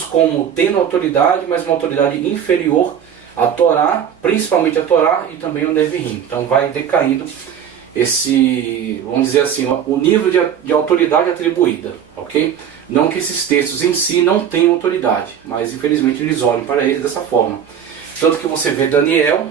tidos como tendo autoridade, mas uma autoridade inferior à Torá, principalmente a Torá e também o Neviim. Então vai decaindo esse, vamos dizer assim, o nível de autoridade atribuída, ok? Não que esses textos em si não tenham autoridade, mas infelizmente eles olham para eles dessa forma. Tanto que você vê Daniel,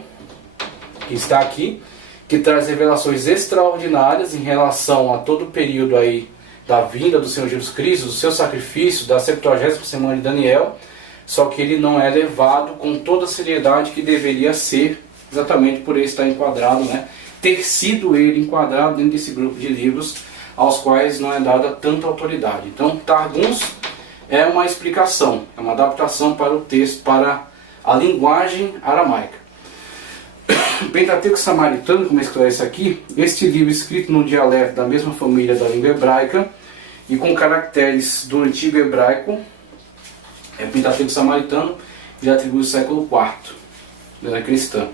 que está aqui, que traz revelações extraordinárias em relação a todo o período aí da vinda do Senhor Jesus Cristo, do seu sacrifício, da 70ª semana de Daniel, só que ele não é levado com toda a seriedade que deveria ser, exatamente por ele estar enquadrado, né? Ter sido ele enquadrado dentro desse grupo de livros aos quais não é dada tanta autoridade. Então, Targums é uma explicação, é uma adaptação para o texto, para a linguagem aramaica. Pentateuco Samaritano, como esclarece aqui, este livro escrito no dialeto da mesma família da língua hebraica e com caracteres do antigo hebraico, é Pentateuco Samaritano, de atribui o século IV, da cristã.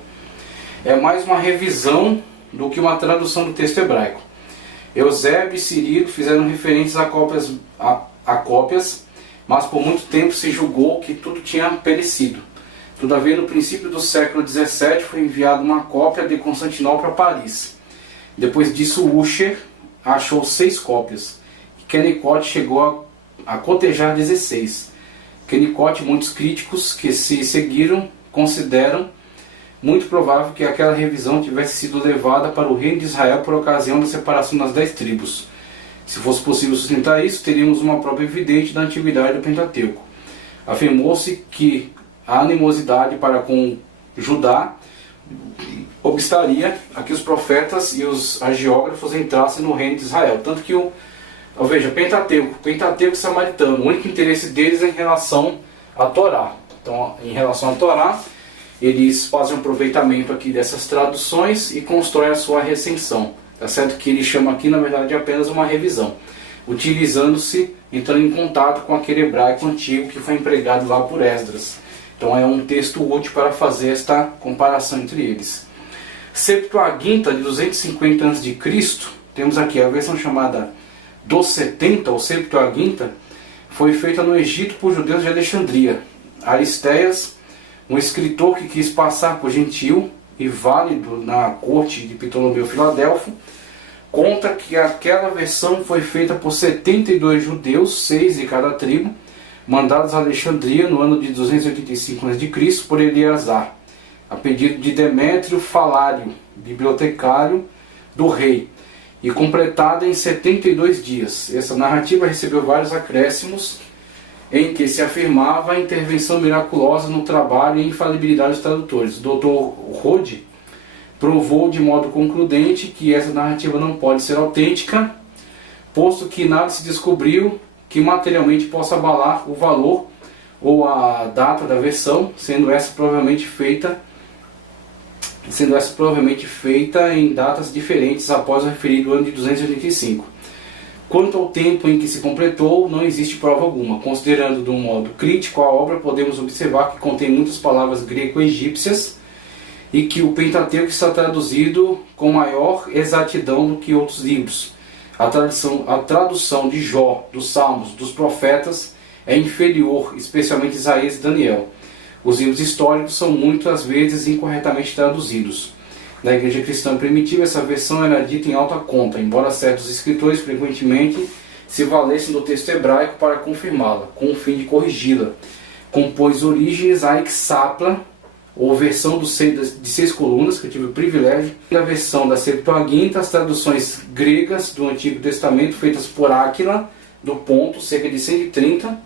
É mais uma revisão do que uma tradução do texto hebraico. Eusébio e Cirílio fizeram referências a cópias, mas por muito tempo se julgou que tudo tinha perecido. Todavia, no princípio do século XVII, foi enviada uma cópia de Constantinopla para Paris. Depois disso, Usher achou 6 cópias. Kennicott chegou a cotejar 16. Kennicott, muitos críticos que se seguiram, consideram muito provável que aquela revisão tivesse sido levada para o reino de Israel por ocasião da separação das 10 tribos. Se fosse possível sustentar isso, teríamos uma prova evidente da antiguidade do Pentateuco. Afirmou-se que a animosidade para com Judá obstaria a que os profetas e os agiógrafos entrassem no reino de Israel. Tanto que veja, Pentateuco Samaritano, o único interesse deles é em relação à Torá. Então, em relação à Torá, eles fazem um aproveitamento aqui dessas traduções e constroem a sua recensão. Tá certo que ele chama aqui, na verdade, apenas uma revisão, utilizando-se, entrando em contato com aquele hebraico antigo que foi empregado lá por Esdras. Então é um texto útil para fazer esta comparação entre eles. Septuaginta, de 250 a.C., temos aqui a versão chamada dos 70, ou Septuaginta, foi feita no Egito por judeus de Alexandria. Aristeias, um escritor que quis passar por gentil e válido na corte de Ptolomeu Filadelfo, conta que aquela versão foi feita por 72 judeus, 6 de cada tribo, mandados a Alexandria no ano de 285 a.C. por Eleazar, a pedido de Demétrio Falário, bibliotecário do rei, e completada em 72 dias. Essa narrativa recebeu vários acréscimos, em que se afirmava a intervenção miraculosa no trabalho e infalibilidade dos tradutores. O Dr. Rode provou de modo concludente que essa narrativa não pode ser autêntica, posto que nada se descobriu que materialmente possa abalar o valor ou a data da versão, sendo essa provavelmente feita em datas diferentes após o referido ano de 285. Quanto ao tempo em que se completou, não existe prova alguma. Considerando de um modo crítico a obra, podemos observar que contém muitas palavras greco-egípcias e que o Pentateuco está traduzido com maior exatidão do que outros livros. A tradução de Jó, dos Salmos, dos Profetas é inferior, especialmente Isaías e Daniel. Os livros históricos são muitas vezes incorretamente traduzidos. Na igreja cristã primitiva, essa versão era dita em alta conta, embora certos escritores frequentemente se valessem do texto hebraico para confirmá-la, com o fim de corrigi-la. Compôs Orígenes a Exapla, ou versão de 6 colunas, que eu tive o privilégio, da versão da Septuaginta, as traduções gregas do Antigo Testamento, feitas por Áquila, do Ponto, cerca de 130,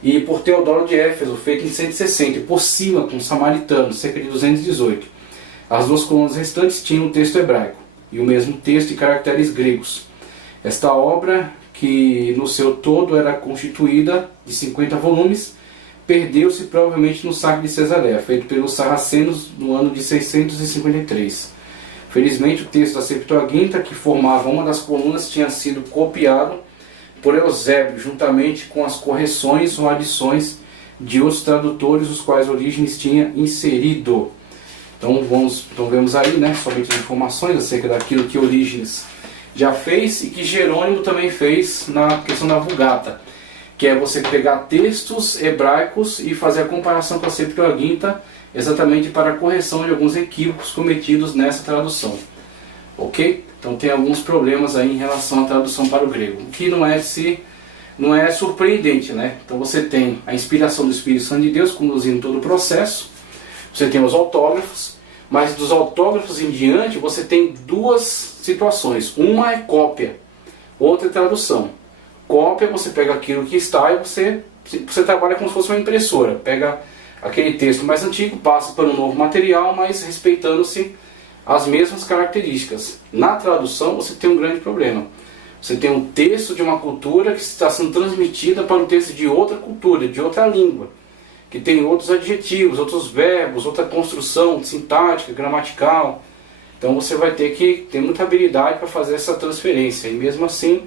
e por Teodoro de Éfeso, feito em 160, e por Símaco, um samaritano, cerca de 218. As 2 colunas restantes tinham o texto hebraico, e o mesmo texto e caracteres gregos. Esta obra, que no seu todo era constituída de 50 volumes, perdeu-se provavelmente no saque de Cesareia, feito pelos sarracenos no ano de 653. Felizmente, o texto da Septuaginta, que formava uma das colunas, tinha sido copiado por Eusébio, juntamente com as correções ou adições de outros tradutores, os quais Orígenes tinha inserido. Então vemos aí, né, somente as informações acerca daquilo que Orígenes já fez e que Jerônimo também fez na questão da Vulgata. que é você pegar textos hebraicos e fazer a comparação com a Septuaginta, exatamente para a correção de alguns equívocos cometidos nessa tradução. Ok? Então tem alguns problemas aí em relação à tradução para o grego, o que não é surpreendente, né? Então você tem a inspiração do Espírito Santo de Deus conduzindo todo o processo, você tem os autógrafos, mas dos autógrafos em diante você tem duas situações. Uma é cópia, outra é tradução. Cópia, você pega aquilo que está e você trabalha como se fosse uma impressora. Pega aquele texto mais antigo, passa para um novo material, mas respeitando-se as mesmas características. Na tradução você tem um grande problema. Você tem um texto de uma cultura que está sendo transmitida para um texto de outra cultura, de outra língua, que tem outros adjetivos, outros verbos, outra construção sintática, gramatical. Então você vai ter que ter muita habilidade para fazer essa transferência. E mesmo assim,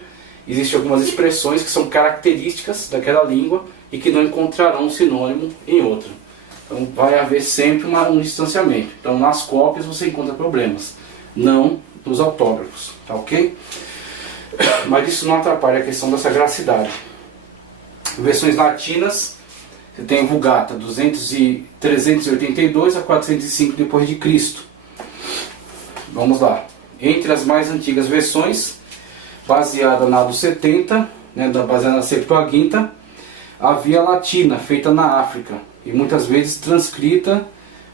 existem algumas expressões que são características daquela língua e que não encontrarão um sinônimo em outra. Então vai haver sempre um distanciamento. Então nas cópias você encontra problemas, não nos autógrafos, tá ok? Mas isso não atrapalha a questão da sagracidade. Versões latinas, você tem Vulgata 382 a 405 depois de Cristo. Vamos lá. Entre as mais antigas versões, baseada na dos 70, baseada na Septuaginta, havia a latina, feita na África, e muitas vezes transcrita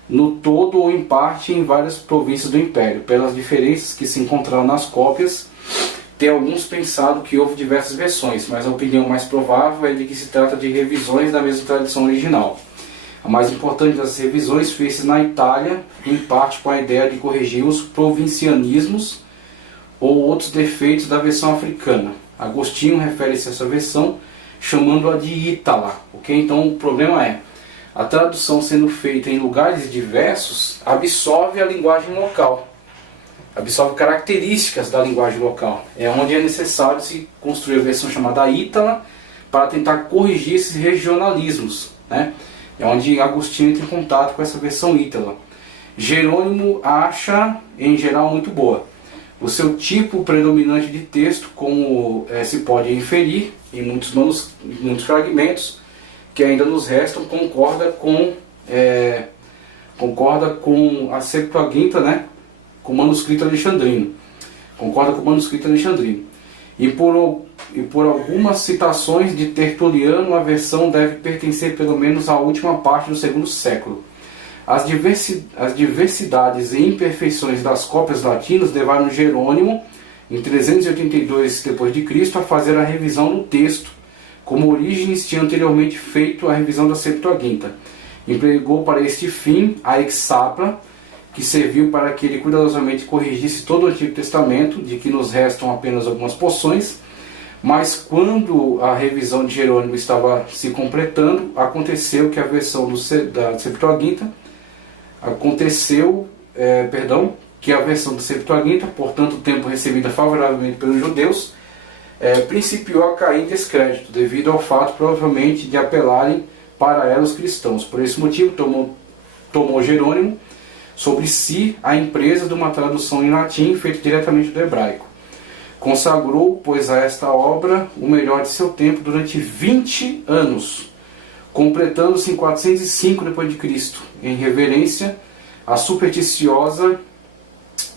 no todo ou em parte em várias províncias do Império. Pelas diferenças que se encontraram nas cópias, tem alguns pensado que houve diversas versões, mas a opinião mais provável é de que se trata de revisões da mesma tradição original. A mais importante das revisões fez-se na Itália, em parte com a ideia de corrigir os provincianismos ou outros defeitos da versão africana. Agostinho refere-se a essa versão chamando-a de Ítala. Okay? Então o problema é, a tradução sendo feita em lugares diversos absorve a linguagem local, absorve características da linguagem local. É onde é necessário se construir a versão chamada Ítala para tentar corrigir esses regionalismos, né? É onde Agostinho entra em contato com essa versão Ítala. Jerônimo acha, em geral, muito boa. O seu tipo predominante de texto, como se pode inferir em muitos fragmentos que ainda nos restam, concorda com a Septuaginta, né? Com o manuscrito alexandrino. Concorda com o manuscrito alexandrino. E por algumas citações de Tertuliano, a versão deve pertencer pelo menos à última parte do segundo século. As diversidades e imperfeições das cópias latinas levaram Jerônimo, em 382 d.C., a fazer a revisão do texto, como Orígenes tinha anteriormente feito a revisão da Septuaginta. Empregou para este fim a Exapla, que serviu para que ele cuidadosamente corrigisse todo o Antigo Testamento, de que nos restam apenas algumas porções, mas quando a revisão de Jerônimo estava se completando, aconteceu que a versão da Septuaginta, portanto o tempo recebida favoravelmente pelos judeus, principiou a cair em descrédito, devido ao fato provavelmente de apelarem para ela os cristãos. Por esse motivo tomou Jerônimo sobre si a empresa de uma tradução em latim feita diretamente do hebraico. Consagrou, pois, a esta obra o melhor de seu tempo durante 20 anos, completando-se em 405 d.C., em reverência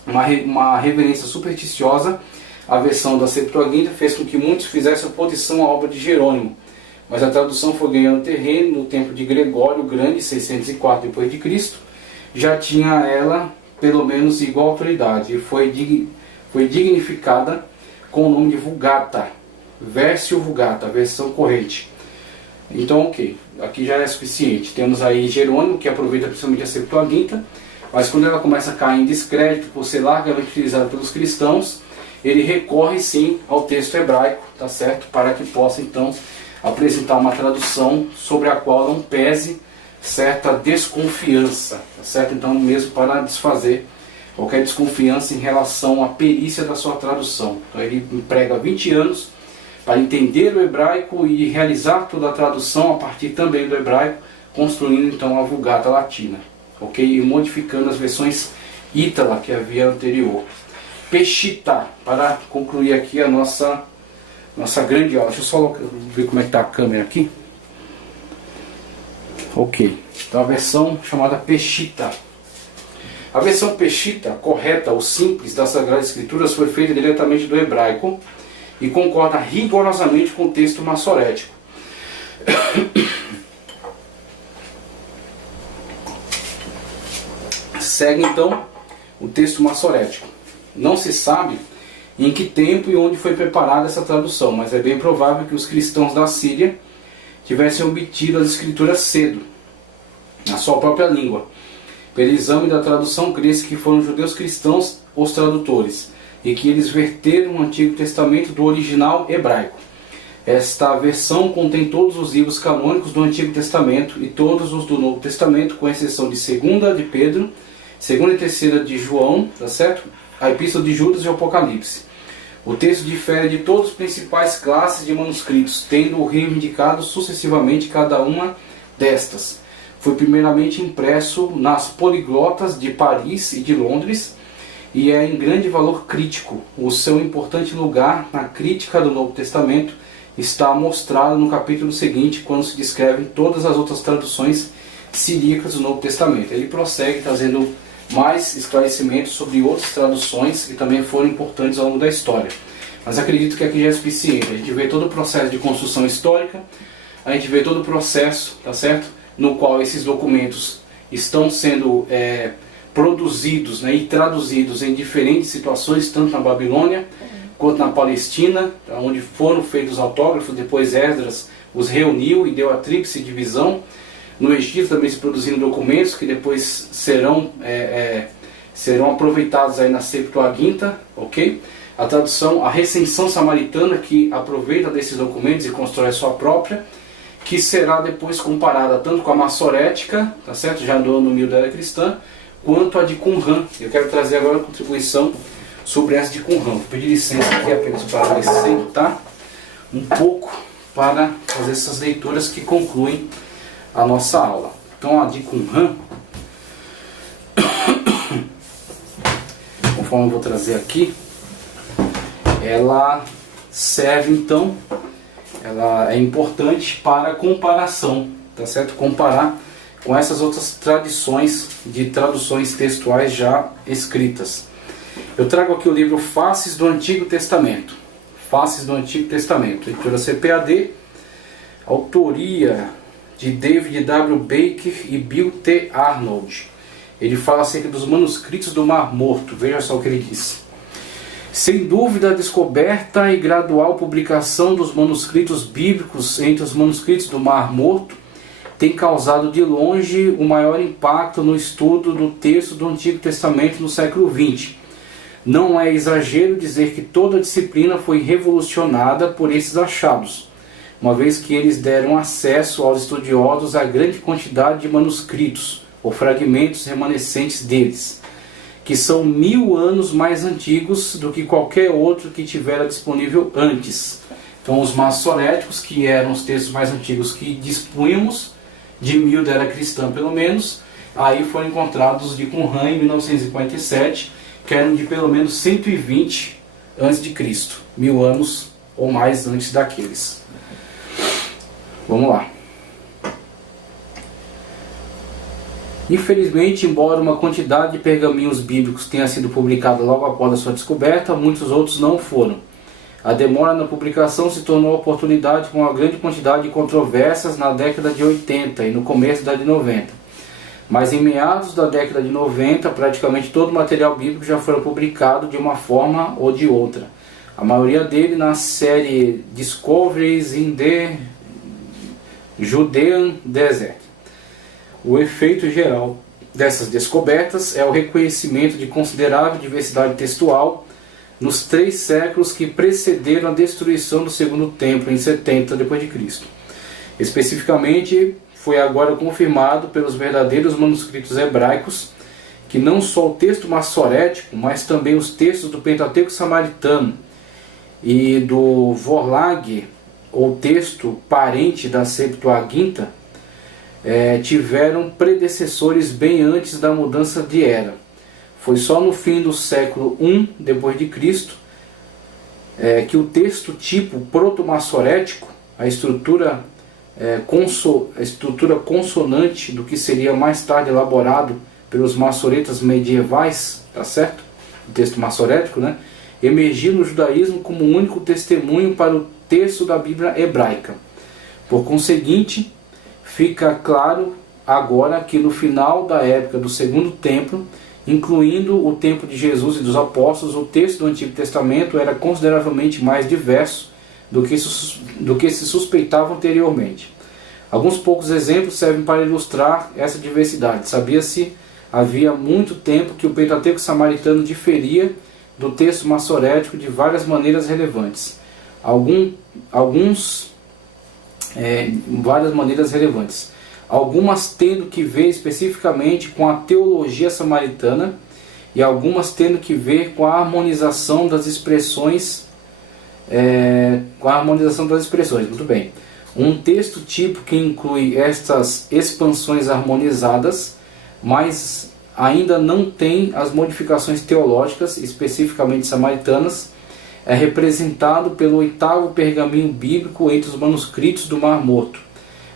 uma reverência supersticiosa à versão da Septuaginta fez com que muitos fizessem oposição à obra de Jerônimo, mas a tradução foi ganhando terreno no tempo de Gregório o Grande, 604 d.C., já tinha ela pelo menos igual autoridade e foi dignificada com o nome de Vulgata, Versio Vulgata, a versão corrente. Então, ok, aqui já é suficiente. Temos aí Jerônimo, que aproveita principalmente a Septuaginta, mas quando ela começa a cair em descrédito por ser largamente utilizada pelos cristãos, ele recorre sim ao texto hebraico, tá certo? Para que possa então apresentar uma tradução sobre a qual não pese certa desconfiança, tá certo? Então, mesmo para desfazer qualquer desconfiança em relação à perícia da sua tradução. Então, ele emprega 20 anos para entender o hebraico e realizar toda a tradução a partir também do hebraico, construindo então a Vulgata Latina, ok? E modificando as versões Ítala que havia anterior. Peshitta, para concluir aqui a nossa nossa grande aula. Deixa eu só ver como é que está a câmera aqui. Ok, então a versão chamada Peshitta. A versão Peshitta, correta ou simples das Sagradas Escrituras, foi feita diretamente do hebraico e concorda rigorosamente com o texto massorético. Segue então o texto massorético. Não se sabe em que tempo e onde foi preparada essa tradução, mas é bem provável que os cristãos da Síria tivessem obtido as escrituras cedo, na sua própria língua. Pelo exame da tradução, crê-se que foram judeus cristãos os tradutores, e que eles verteram o Antigo Testamento do original hebraico. Esta versão contém todos os livros canônicos do Antigo Testamento e todos os do Novo Testamento, com exceção de 2ª de Pedro, 2ª e 3ª de João, tá certo? A Epístola de Judas e o Apocalipse. O texto difere de todas as principais classes de manuscritos, tendo reivindicado sucessivamente cada uma destas. Foi primeiramente impresso nas poliglotas de Paris e de Londres e é em grande valor crítico. O seu importante lugar na crítica do Novo Testamento está mostrado no capítulo seguinte, quando se descrevem todas as outras traduções siríacas do Novo Testamento. Ele prossegue trazendo mais esclarecimentos sobre outras traduções que também foram importantes ao longo da história. Mas acredito que aqui já é suficiente. A gente vê todo o processo de construção histórica, a gente vê todo o processo, tá certo? No qual esses documentos estão sendo produzidos, né, e traduzidos em diferentes situações, tanto na Babilônia quanto na Palestina, onde foram feitos autógrafos. Depois Esdras os reuniu e deu a tríplice divisão. No Egito também se produziram documentos que depois serão aproveitados aí na Septuaginta, ok? A tradução, a recensão samaritana, que aproveita desses documentos e constrói a sua própria, que será depois comparada tanto com a massorética, tá certo? Já no ano 1000 da era cristã, quanto a de Qumran. Eu quero trazer agora a contribuição sobre essa de Qumran. Vou pedir licença aqui apenas para me sentar um pouco para fazer essas leituras que concluem a nossa aula. Então a de Qumran, conforme eu vou trazer aqui, ela serve então, ela é importante para comparação, tá certo? Comparar com essas outras tradições de traduções textuais já escritas. Eu trago aqui o livro Faces do Antigo Testamento. Faces do Antigo Testamento, leitura CPAD, autoria de David W. Baker e Bill T. Arnold. Ele fala acerca dos manuscritos do Mar Morto. Veja só o que ele diz. Sem dúvida, a descoberta e gradual publicação dos manuscritos bíblicos entre os manuscritos do Mar Morto tem causado de longe o maior impacto no estudo do texto do Antigo Testamento no século XX. Não é exagero dizer que toda a disciplina foi revolucionada por esses achados, uma vez que eles deram acesso aos estudiosos a grande quantidade de manuscritos ou fragmentos remanescentes deles, que são 1000 anos mais antigos do que qualquer outro que tivera disponível antes. Então os massoréticos, que eram os textos mais antigos que dispunhamos, de 1000 da era cristã pelo menos, aí foram encontrados de Qumran em 1947, que eram de pelo menos 120 a.C., 1000 anos ou mais antes daqueles. Vamos lá. Infelizmente, embora uma quantidade de pergaminhos bíblicos tenha sido publicada logo após a sua descoberta, muitos outros não foram. A demora na publicação se tornou oportunidade com uma grande quantidade de controvérsias na década de 80 e no começo da de 90. Mas em meados da década de 90, praticamente todo o material bíblico já foi publicado de uma forma ou de outra. A maioria dele na série Discoveries in the Judean Desert. O efeito geral dessas descobertas é o reconhecimento de considerável diversidade textual nos 3 séculos que precederam a destruição do Segundo Templo, em 70 d.C. Especificamente, foi agora confirmado pelos verdadeiros manuscritos hebraicos que não só o texto massorético, mas também os textos do Pentateuco samaritano e do Vorlag, ou texto parente da Septuaginta, tiveram predecessores bem antes da mudança de era. Foi só no fim do século I d.C., que o texto tipo proto-massorético, a estrutura consonante do que seria mais tarde elaborado pelos massoretas medievais, tá certo? O texto massorético, né? Emergiu no judaísmo como um único testemunho para o texto da Bíblia hebraica. Por conseguinte, fica claro agora que no final da época do Segundo Templo, incluindo o tempo de Jesus e dos apóstolos, o texto do Antigo Testamento era consideravelmente mais diverso do que se suspeitava anteriormente. Alguns poucos exemplos servem para ilustrar essa diversidade. Sabia-se havia muito tempo que o Pentateuco samaritano diferia do texto massorético de várias maneiras relevantes. Várias maneiras relevantes. Algumas tendo que ver especificamente com a teologia samaritana e algumas tendo que ver com a harmonização das expressões. Muito bem. Um texto tipo que inclui estas expansões harmonizadas, mas ainda não tem as modificações teológicas, especificamente samaritanas, é representado pelo 8º pergaminho bíblico entre os manuscritos do Mar Morto.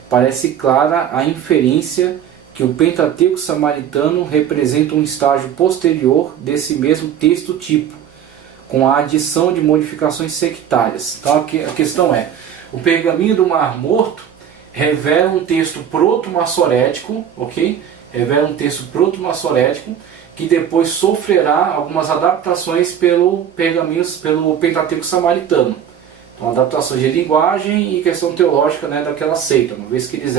Parece clara a inferência que o Pentateuco samaritano representa um estágio posterior desse mesmo texto tipo, com a adição de modificações sectárias. Então a questão é, o pergaminho do Mar Morto revela um texto proto-massorético, ok? Revela um texto proto-massorético que depois sofrerá algumas adaptações pelo Pentateuco samaritano. Então, adaptações de linguagem e questão teológica, né, daquela seita, uma vez que eles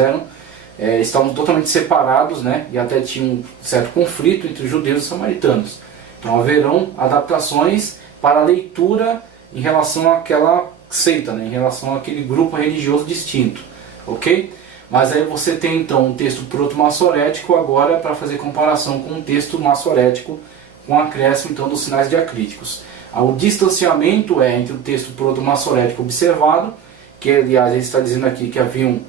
estavam totalmente separados, né, e até tinha um certo conflito entre os judeus e os samaritanos. Então haverão adaptações para a leitura em relação àquela seita, né, em relação àquele grupo religioso distinto, ok? Mas aí você tem então um texto proto-massorético agora para fazer comparação com um texto massorético com acréscimo então dos sinais diacríticos. O distanciamento entre o texto proto-massorético observado, que aliás ele está dizendo aqui que haviam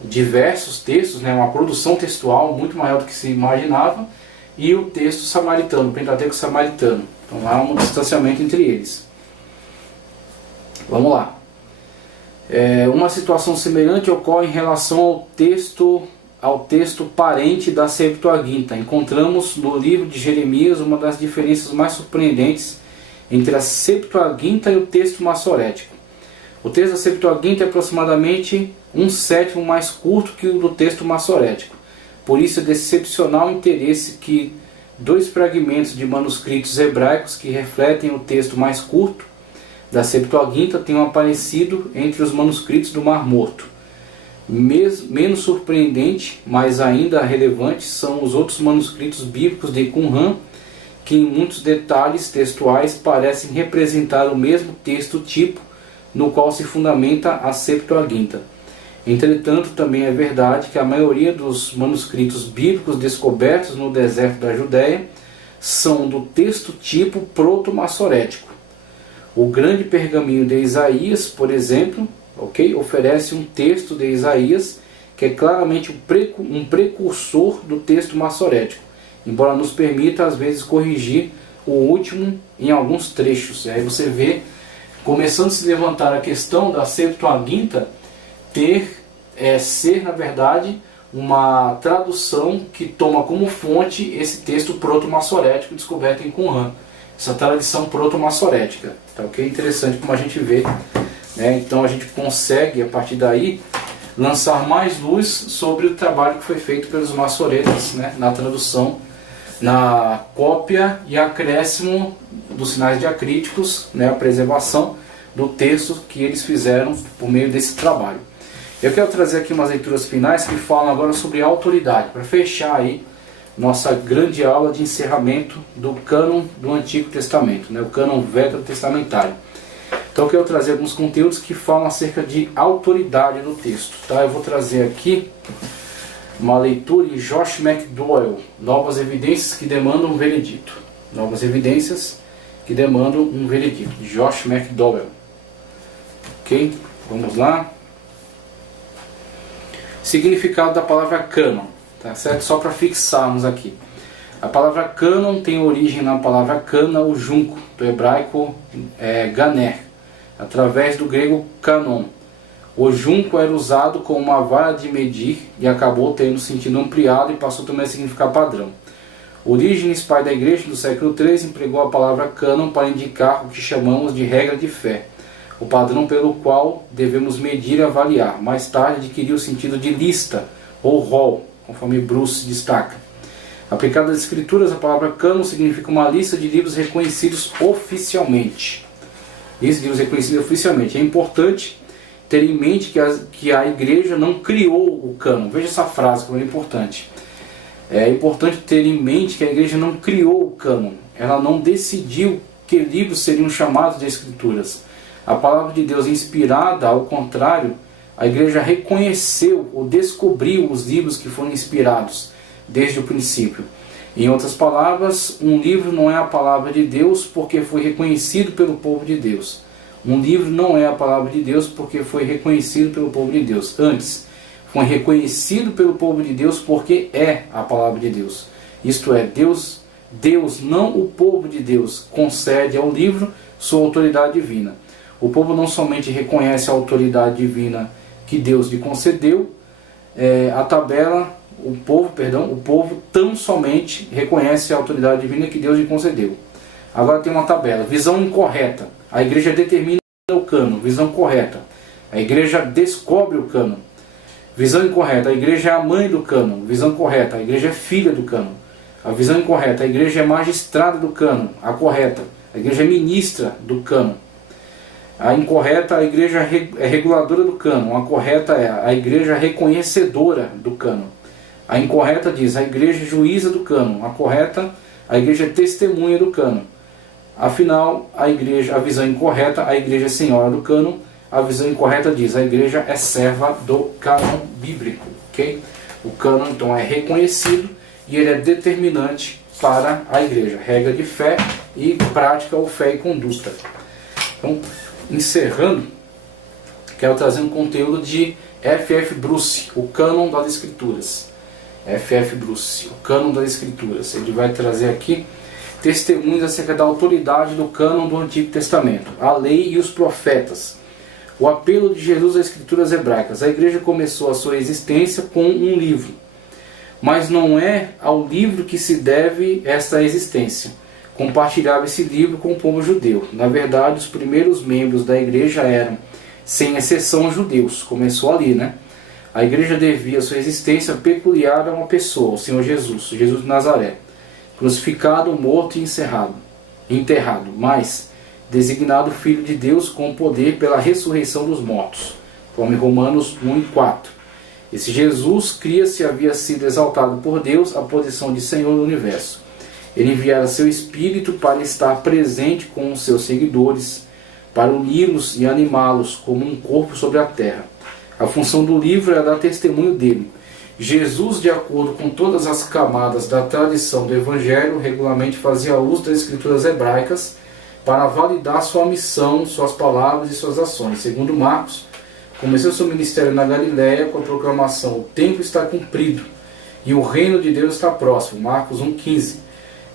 diversos textos, né, uma produção textual muito maior do que se imaginava, e o texto samaritano, o Pentateuco samaritano. Então há um distanciamento entre eles. Vamos lá. Uma situação semelhante ocorre em relação ao texto parente da Septuaginta. Encontramos no livro de Jeremias uma das diferenças mais surpreendentes entre a Septuaginta e o texto massorético. O texto da Septuaginta é aproximadamente 1/7 mais curto que o do texto massorético. Por isso é de excepcional interesse que 2 fragmentos de manuscritos hebraicos que refletem o texto mais curto da Septuaginta tenham aparecido entre os manuscritos do Mar Morto. Menos surpreendente, mas ainda relevante, são os outros manuscritos bíblicos de Qumran, que em muitos detalhes textuais parecem representar o mesmo texto tipo no qual se fundamenta a Septuaginta. Entretanto, também é verdade que a maioria dos manuscritos bíblicos descobertos no deserto da Judéia são do texto tipo proto-massorético. O grande pergaminho de Isaías, por exemplo, oferece um texto de Isaías que é claramente um precursor do texto massorético, embora nos permita às vezes corrigir o último em alguns trechos. E aí você vê, começando a se levantar a questão da Septuaginta ser na verdade uma tradução que toma como fonte esse texto proto-massorético descoberto em Qumran, essa tradição proto-massorética. Tá, ok? Interessante como a gente vê, né? Então a gente consegue a partir daí lançar mais luz sobre o trabalho que foi feito pelos massoretas, né, na tradução, na cópia e acréscimo dos sinais diacríticos, né, a preservação do texto que eles fizeram por meio desse trabalho. Eu quero trazer aqui umas leituras finais que falam agora sobre autoridade, para fechar aí nossa grande aula de encerramento do cânon do Antigo Testamento, né, o cânon veterotestamentário. Então eu quero trazer alguns conteúdos que falam acerca de autoridade do texto. Tá? Eu vou trazer aqui uma leitura de Josh McDowell, Novas Evidências que Demandam um Veredito. Novas Evidências que Demandam um Veredito, de Josh McDowell. Ok? Vamos lá. Significado da palavra cânon. Tá certo? Só para fixarmos aqui. A palavra cânon tem origem na palavra cana, o junco, do hebraico ganer. através do grego canon. O junco era usado como uma vara de medir e acabou tendo sentido ampliado e passou também a significar padrão. Orígenes, pai da igreja do século III, empregou a palavra cânon para indicar o que chamamos de regra de fé, o padrão pelo qual devemos medir e avaliar. Mais tarde adquiriu o sentido de lista ou rol, conforme Bruce destaca. Aplicada às escrituras, a palavra cânon significa uma lista de livros reconhecidos oficialmente. Lista de livros reconhecidos oficialmente. É importante ter em mente que a igreja não criou o cânon. Veja essa frase como é importante. É importante ter em mente que a igreja não criou o cânon. Ela não decidiu que livros seriam chamados de escrituras. A palavra de Deus inspirada, ao contrário, a igreja reconheceu ou descobriu os livros que foram inspirados desde o princípio. Em outras palavras, um livro não é a palavra de Deus porque foi reconhecido pelo povo de Deus. Um livro não é a palavra de Deus porque foi reconhecido pelo povo de Deus. Antes, foi reconhecido pelo povo de Deus porque é a palavra de Deus. Isto é, Deus, não o povo de Deus, concede ao livro sua autoridade divina. O povo não somente reconhece a autoridade divina que Deus lhe concedeu, o povo tão somente reconhece a autoridade divina que Deus lhe concedeu. Agora tem uma tabela. Visão incorreta. A igreja determina o cânon. Visão correta. A igreja descobre o cânon. Visão incorreta. A igreja é a mãe do cânon. Visão correta. A igreja é filha do cânon. A visão incorreta. A igreja é magistrada do cânon. A correta. A igreja é ministra do cânon. A incorreta, a igreja é reguladora do cânon. A correta é a igreja reconhecedora do cânon. A incorreta diz a igreja é juíza do cânon. A correta, a igreja é testemunha do cânon. Afinal, a visão incorreta, a igreja é senhora do cânon. A visão incorreta diz a igreja é serva do cânon bíblico. Okay? O cânon então é reconhecido e ele é determinante para a igreja. Regra de fé e prática ou fé e conduta. Então, encerrando, quero trazer um conteúdo de F.F. Bruce, o cânon das escrituras. F.F. Bruce, o cânon das escrituras. Ele vai trazer aqui testemunhos acerca da autoridade do cânon do Antigo Testamento, a lei e os profetas, o apelo de Jesus às escrituras hebraicas. A igreja começou a sua existência com um livro, mas não é ao livro que se deve esta existência. Compartilhava esse livro com o povo judeu. Na verdade, os primeiros membros da igreja eram, sem exceção, judeus. Começou ali, né? A igreja devia sua existência peculiar a uma pessoa, o Senhor Jesus, Jesus de Nazaré, crucificado, morto e enterrado, mas designado Filho de Deus com poder pela ressurreição dos mortos, conforme Romanos 1 e 4. Esse Jesus cria-se havia sido exaltado por Deus à posição de Senhor do Universo. Ele enviara seu Espírito para estar presente com os seus seguidores, para uni-los e animá-los como um corpo sobre a terra. A função do livro é dar testemunho dele. Jesus, de acordo com todas as camadas da tradição do Evangelho, regularmente fazia uso das escrituras hebraicas para validar sua missão, suas palavras e suas ações. Segundo Marcos, começou seu ministério na Galiléia com a proclamação: o tempo está cumprido e o reino de Deus está próximo. Marcos 1,15.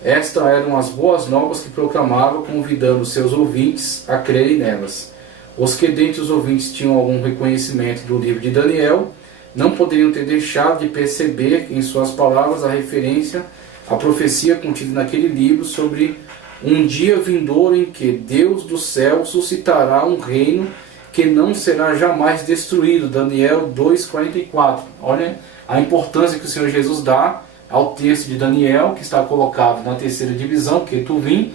Estas eram as boas novas que proclamava, convidando seus ouvintes a crerem nelas. Os que dentre os ouvintes tinham algum reconhecimento do livro de Daniel não poderiam ter deixado de perceber em suas palavras a referência à profecia contida naquele livro sobre um dia vindouro em que Deus do céu suscitará um reino que não será jamais destruído. Daniel 2,44. Olha a importância que o Senhor Jesus dá ao texto de Daniel, que está colocado na terceira divisão, Ketuvim,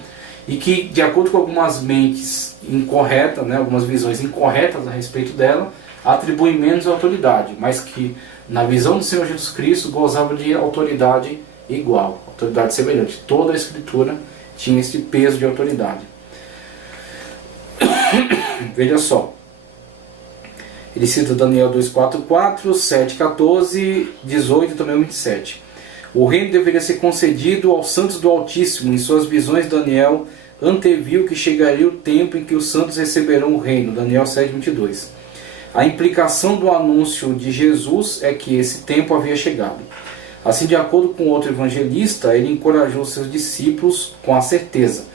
e que, de acordo com algumas mentes incorretas, algumas visões incorretas a respeito dela, atribui menos autoridade, mas que, na visão do Senhor Jesus Cristo, gozava de autoridade igual, autoridade semelhante. Toda a Escritura tinha esse peso de autoridade. Veja só. Ele cita Daniel 2,4,4, 7,14, 18 e também 27. O reino deveria ser concedido aos santos do Altíssimo. Em suas visões, Daniel anteviu que chegaria o tempo em que os santos receberão o reino. Daniel 7,22. A implicação do anúncio de Jesus é que esse tempo havia chegado. Assim, de acordo com outro evangelista, ele encorajou seus discípulos com a certeza: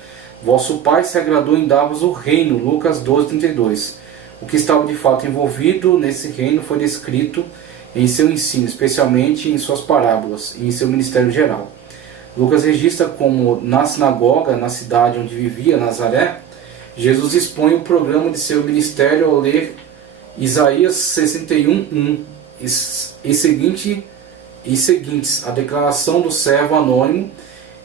Vosso pai se agradou em dar-vos o reino, Lucas 12:32. O que estava de fato envolvido nesse reino foi descrito em seu ensino, especialmente em suas parábolas e em seu ministério geral. Lucas registra como, na sinagoga, na cidade onde vivia, Nazaré, Jesus expõe o programa de seu ministério ao ler Isaías 61:1 e seguintes, a declaração do servo anônimo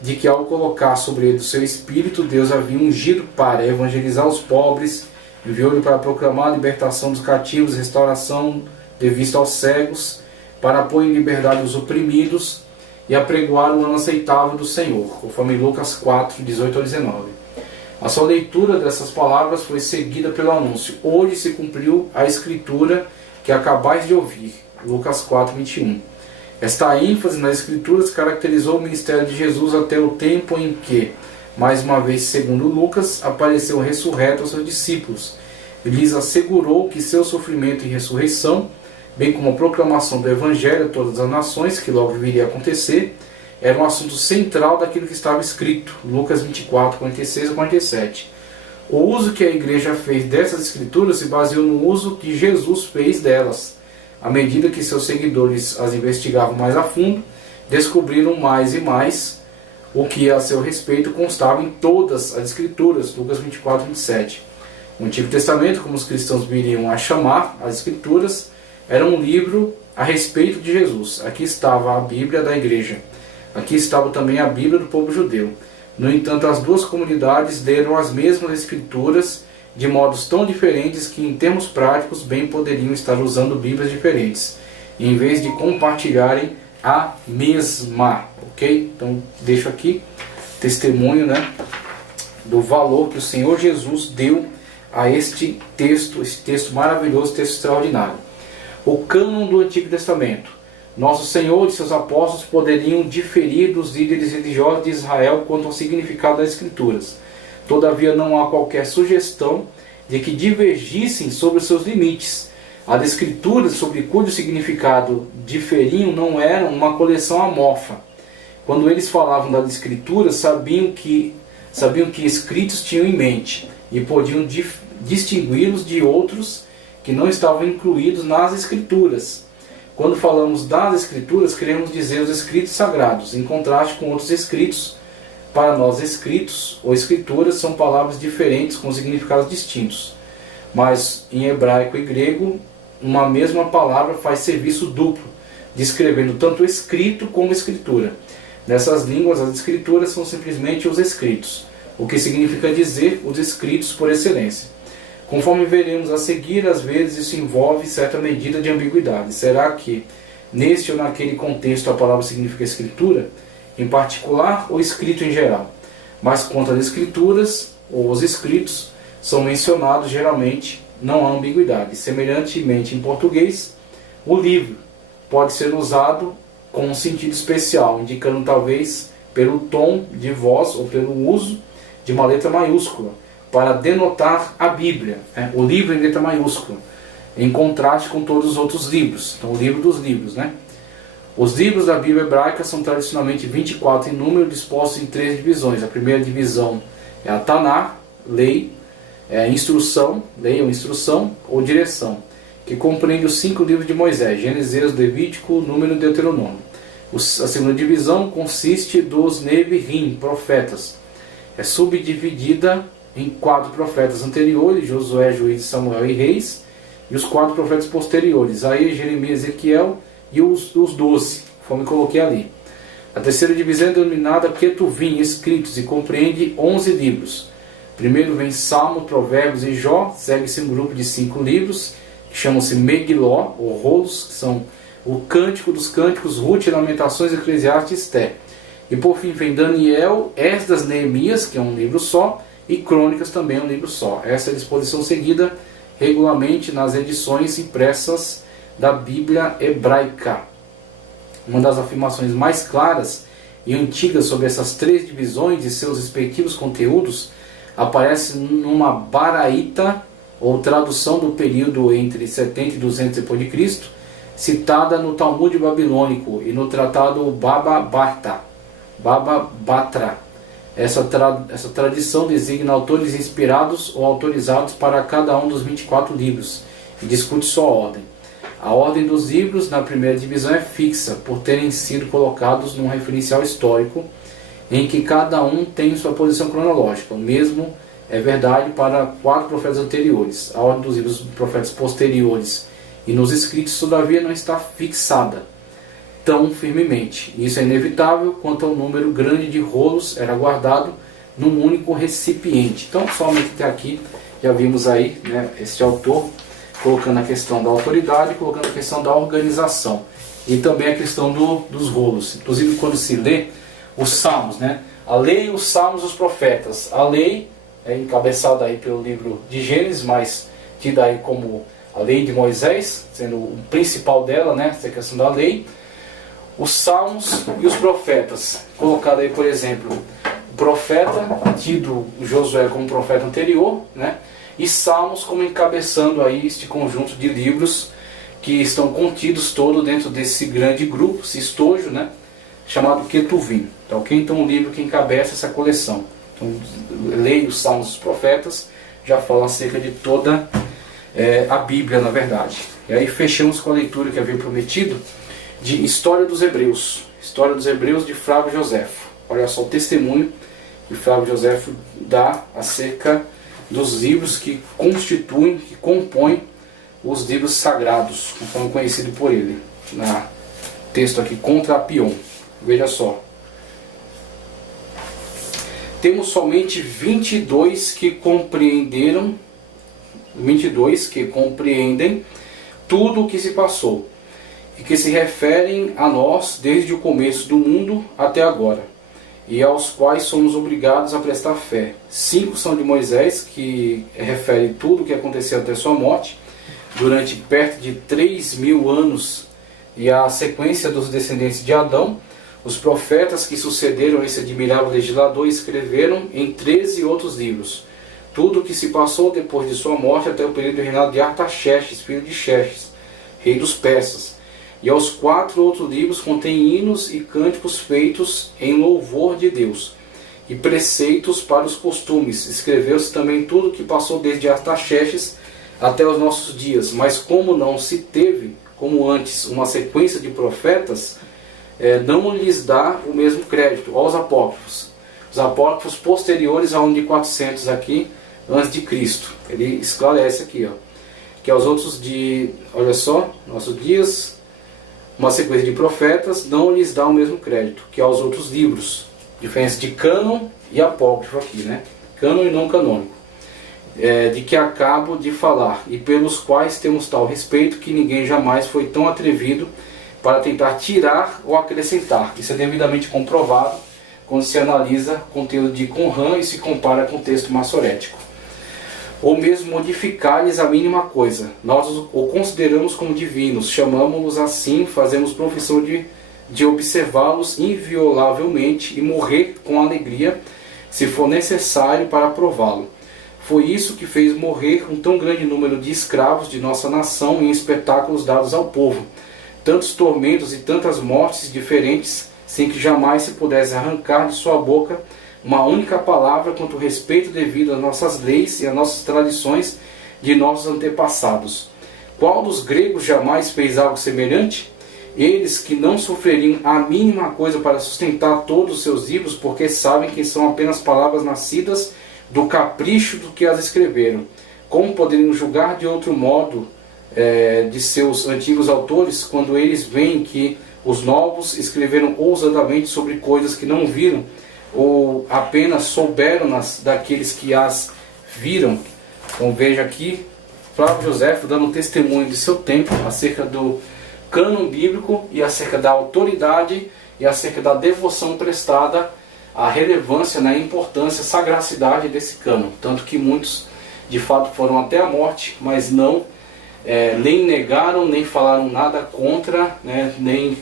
de que, ao colocar sobre ele o seu espírito, Deus havia ungido para evangelizar os pobres, enviou-lhe para proclamar a libertação dos cativos, restauração de vista aos cegos, para pôr em liberdade os oprimidos e apregoar o ano aceitável do Senhor, conforme Lucas 4:18-19. A sua leitura dessas palavras foi seguida pelo anúncio: hoje se cumpriu a escritura que acabais de ouvir, Lucas 4:21. Esta ênfase nas escrituras caracterizou o ministério de Jesus até o tempo em que, mais uma vez segundo Lucas, apareceu ressurreto aos seus discípulos e lhes assegurou que seu sofrimento e ressurreição, bem como a proclamação do Evangelho a todas as nações, que logo viria a acontecer, era um assunto central daquilo que estava escrito, Lucas 24:46-47. O uso que a igreja fez dessas escrituras se baseou no uso que Jesus fez delas. À medida que seus seguidores as investigavam mais a fundo, descobriram mais e mais o que a seu respeito constava em todas as escrituras, Lucas 24:27. O Antigo Testamento, como os cristãos viriam a chamar as escrituras, era um livro a respeito de Jesus. Aqui estava a Bíblia da igreja. Aqui estava também a Bíblia do povo judeu. No entanto, as duas comunidades leram as mesmas escrituras de modos tão diferentes que, em termos práticos, bem poderiam estar usando Bíblias diferentes, em vez de compartilharem a mesma. Ok? Então, deixo aqui testemunho, né, do valor que o Senhor Jesus deu a este texto maravilhoso, texto extraordinário. O cânon do Antigo Testamento. Nosso Senhor e seus apóstolos poderiam diferir dos líderes religiosos de Israel quanto ao significado das Escrituras. Todavia, não há qualquer sugestão de que divergissem sobre os seus limites. As Escrituras, sobre cujo significado diferiam, não eram uma coleção amorfa. Quando eles falavam das Escrituras, sabiam que escritos tinham em mente e podiam distingui-los de outros que não estavam incluídos nas Escrituras. Quando falamos das Escrituras, queremos dizer os escritos sagrados, em contraste com outros escritos. Para nós, escritos ou escrituras são palavras diferentes com significados distintos. Mas em hebraico e grego, uma mesma palavra faz serviço duplo, descrevendo tanto escrito como escritura. Nessas línguas, as escrituras são simplesmente os escritos, o que significa dizer os escritos por excelência. Conforme veremos a seguir, às vezes isso envolve certa medida de ambiguidade. Será que neste ou naquele contexto a palavra significa escritura, em particular, ou escrito em geral? Mas quanto às escrituras, ou os escritos, são mencionados geralmente, não há ambiguidade. Semelhantemente em português, o livro pode ser usado com um sentido especial, indicando talvez pelo tom de voz ou pelo uso de uma letra maiúscula, para denotar a Bíblia, o livro em letra maiúscula, em contraste com todos os outros livros. Então, o livro dos livros, né? Os livros da Bíblia hebraica são tradicionalmente 24 em número, dispostos em 3 divisões. A primeira divisão é a Taná, lei, instrução, lei ou instrução, ou direção, que compreende os 5 livros de Moisés: Gênesis, Levítico, Número e Deuteronômio. A segunda divisão consiste dos Neviim, profetas. É subdividida em 4 profetas anteriores: Josué, Juízes, Samuel e Reis, e os 4 profetas posteriores: Isaías, Jeremias, Ezequiel e os 12, conforme coloquei ali. A terceira divisão é denominada Ketuvim, escritos, e compreende 11 livros. Primeiro vem Salmo, Provérbios e Jó, segue-se um grupo de 5 livros, que chamam-se Megiló, ou rolos, que são o Cântico dos Cânticos, Ruth, Lamentações, Eclesiastes e Esté. E por fim vem Daniel, Esdras, Neemias, que é um livro só, e Crônicas, também é um livro só. Essa é a disposição seguida regularmente nas edições impressas da Bíblia hebraica. Uma das afirmações mais claras e antigas sobre essas 3 divisões e seus respectivos conteúdos aparece numa baraíta, ou tradução do período entre 70 e 200 d.C., citada no Talmud babilônico e no tratado Baba Batra. Essa tradição designa autores inspirados ou autorizados para cada um dos 24 livros e discute sua ordem. A ordem dos livros na primeira divisão é fixa, por terem sido colocados num referencial histórico em que cada um tem sua posição cronológica. O mesmo é verdade para 4 profetas anteriores. A ordem dos livros dos profetas posteriores e nos escritos, todavia, não está fixada tão firmemente. Isso é inevitável quanto ao número grande de rolos era guardado num único recipiente. Então, somente até aqui já vimos aí, né, este autor colocando a questão da autoridade, colocando a questão da organização e também a questão dos rolos. Inclusive, quando se lê os Salmos, né, a lei, os Salmos e os profetas. A lei é encabeçada aí pelo livro de Gênesis, mas tida aí como a lei de Moisés, sendo o principal dela, né, essa questão da lei. Os Salmos e os profetas, colocado aí, por exemplo, o profeta, tido Josué como profeta anterior, né, e Salmos como encabeçando aí este conjunto de livros que estão contidos todo dentro desse grande grupo, esse estojo, né, chamado Ketuvim. Então, então o livro que encabeça essa coleção. Então, leia os Salmos dos profetas, já fala acerca de toda a Bíblia, na verdade. E aí fechamos com a leitura que havia prometido de História dos Hebreus. História dos Hebreus de Flávio Joséfo. Olha só o testemunho que Flávio Joséfo dá acerca dos livros que constituem, que compõem os livros sagrados, conforme conhecido por ele. Na texto aqui, Contra Apion. Veja só. Temos somente 22 que compreendem tudo o que se passou e que se referem a nós desde o começo do mundo até agora, e aos quais somos obrigados a prestar fé. 5 são de Moisés, que refere tudo o que aconteceu até sua morte, durante perto de 3.000 anos, e a sequência dos descendentes de Adão. Os profetas que sucederam esse admirável legislador escreveram em 13 outros livros tudo o que se passou depois de sua morte até o período do reinado de Artaxerxes, filho de Xerxes, rei dos persas. E aos 4 outros livros contém hinos e cânticos feitos em louvor de Deus, e preceitos para os costumes. Escreveu-se também tudo o que passou desde Artaxerxes até os nossos dias. Mas como não se teve, como antes, uma sequência de profetas, não lhes dá o mesmo crédito aos apócrifos. Os apócrifos posteriores ao ano de 400 aqui, antes de Cristo. Ele esclarece aqui, ó, que aos outros de, olha só, nossos dias, uma sequência de profetas não lhes dá o mesmo crédito que aos outros livros. Diferença de cânon e apócrifo aqui, né? Cânon e não canônico. De que acabo de falar, e pelos quais temos tal respeito que ninguém jamais foi tão atrevido para tentar tirar ou acrescentar. Isso é devidamente comprovado quando se analisa o conteúdo de Qumran e se compara com o texto massorético. Ou mesmo modificar-lhes a mínima coisa. Nós o consideramos como divinos, chamamos-los assim, fazemos profissão de observá-los inviolavelmente e morrer com alegria, se for necessário, para prová-lo. Foi isso que fez morrer um tão grande número de escravos de nossa nação em espetáculos dados ao povo. Tantos tormentos e tantas mortes diferentes, sem que jamais se pudesse arrancar de sua boca uma única palavra quanto ao respeito devido às nossas leis e às nossas tradições de nossos antepassados. Qual dos gregos jamais fez algo semelhante? Eles que não sofreriam a mínima coisa para sustentar todos os seus livros, porque sabem que são apenas palavras nascidas do capricho do que as escreveram. Como poderiam julgar de outro modo de seus antigos autores, quando eles veem que os novos escreveram ousadamente sobre coisas que não viram, ou apenas souberam daqueles que as viram? Então veja aqui Flávio Joséfo dando testemunho de seu tempo acerca do cânon bíblico e acerca da autoridade e acerca da devoção prestada, a relevância, a importância, a sagracidade desse cânon. Tanto que muitos de fato foram até a morte, mas não nem negaram, nem falaram nada contra, né, nem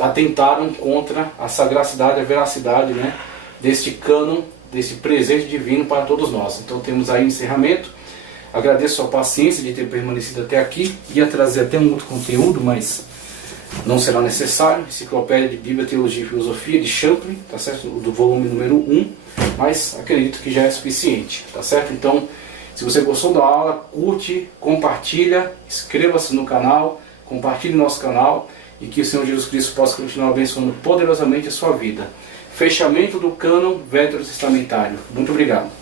atentaram contra a sagracidade, a veracidade, né, deste cânon, desse presente divino para todos nós. Então temos aí o encerramento. Agradeço a paciência de ter permanecido até aqui. Ia trazer até um outro conteúdo, mas não será necessário. Enciclopédia de Bíblia, Teologia e Filosofia de Champlin, tá certo? Do volume número 1, mas acredito que já é suficiente, tá certo? Então, se você gostou da aula, curte, compartilha, inscreva-se no canal, compartilhe nosso canal e que o Senhor Jesus Cristo possa continuar abençoando poderosamente a sua vida. Fechamento do cânon veterotestamentário. Muito obrigado.